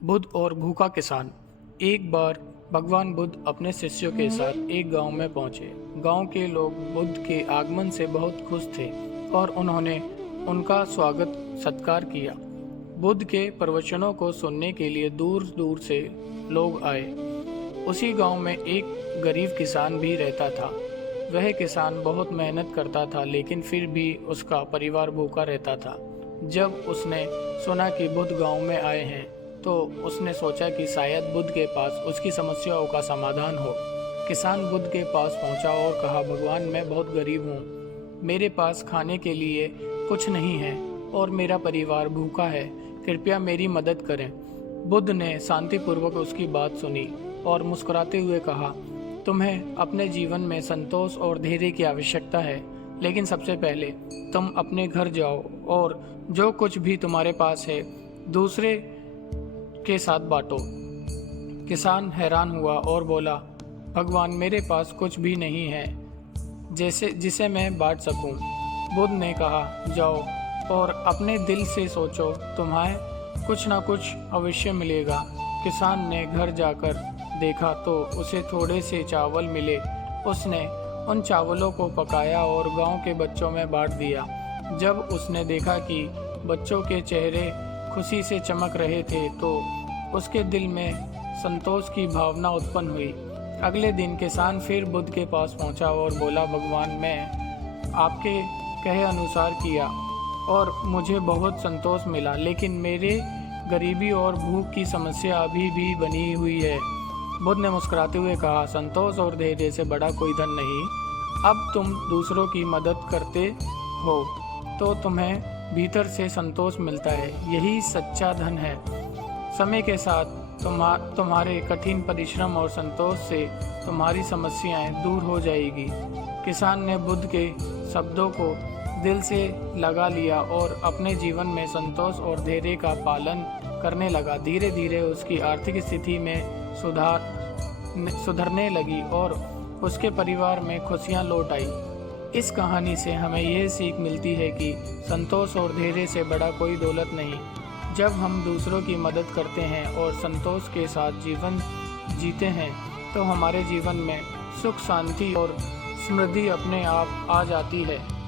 बुद्ध और भूखा किसान। एक बार भगवान बुद्ध अपने शिष्यों के साथ एक गांव में पहुंचे। गांव के लोग बुद्ध के आगमन से बहुत खुश थे और उन्होंने उनका स्वागत सत्कार किया। बुद्ध के प्रवचनों को सुनने के लिए दूर दूर से लोग आए। उसी गांव में एक गरीब किसान भी रहता था। वह किसान बहुत मेहनत करता था, लेकिन फिर भी उसका परिवार भूखा रहता था। जब उसने सुना कि बुद्ध गांव में आए हैं, तो उसने सोचा कि शायद बुद्ध के पास उसकी समस्याओं का समाधान हो। किसान बुद्ध के पास पहुंचा और कहा, भगवान, मैं बहुत गरीब हूँ। मेरे पास खाने के लिए कुछ नहीं है और मेरा परिवार भूखा है। कृपया मेरी मदद करें। बुद्ध ने शांतिपूर्वक उसकी बात सुनी और मुस्कुराते हुए कहा, तुम्हें अपने जीवन में संतोष और धैर्य की आवश्यकता है, लेकिन सबसे पहले तुम अपने घर जाओ और जो कुछ भी तुम्हारे पास है दूसरे के साथ बांटो। किसान हैरान हुआ और बोला, भगवान, मेरे पास कुछ भी नहीं है जिसे मैं बांट सकूं। बुद्ध ने कहा, जाओ और अपने दिल से सोचो, तुम्हें कुछ ना कुछ अवश्य मिलेगा। किसान ने घर जाकर देखा तो उसे थोड़े से चावल मिले। उसने उन चावलों को पकाया और गांव के बच्चों में बांट दिया। जब उसने देखा कि बच्चों के चेहरे खुशी से चमक रहे थे, तो उसके दिल में संतोष की भावना उत्पन्न हुई। अगले दिन किसान फिर बुद्ध के पास पहुंचा और बोला, भगवान, मैं आपके कहे अनुसार किया और मुझे बहुत संतोष मिला, लेकिन मेरे गरीबी और भूख की समस्या अभी भी बनी हुई है। बुद्ध ने मुस्कुराते हुए कहा, संतोष और धैर्य से बड़ा कोई धन नहीं। अब तुम दूसरों की मदद करते हो तो तुम्हें भीतर से संतोष मिलता है। यही सच्चा धन है। समय के साथ तुम्हारे कठिन परिश्रम और संतोष से तुम्हारी समस्याएं दूर हो जाएगी। किसान ने बुद्ध के शब्दों को दिल से लगा लिया और अपने जीवन में संतोष और धैर्य का पालन करने लगा। धीरे धीरे उसकी आर्थिक स्थिति में सुधरने लगी और उसके परिवार में खुशियां लौट आई। इस कहानी से हमें यह सीख मिलती है कि संतोष और धैर्य से बड़ा कोई दौलत नहीं। जब हम दूसरों की मदद करते हैं और संतोष के साथ जीवन जीते हैं, तो हमारे जीवन में सुख, शांति और समृद्धि अपने आप आ जाती है।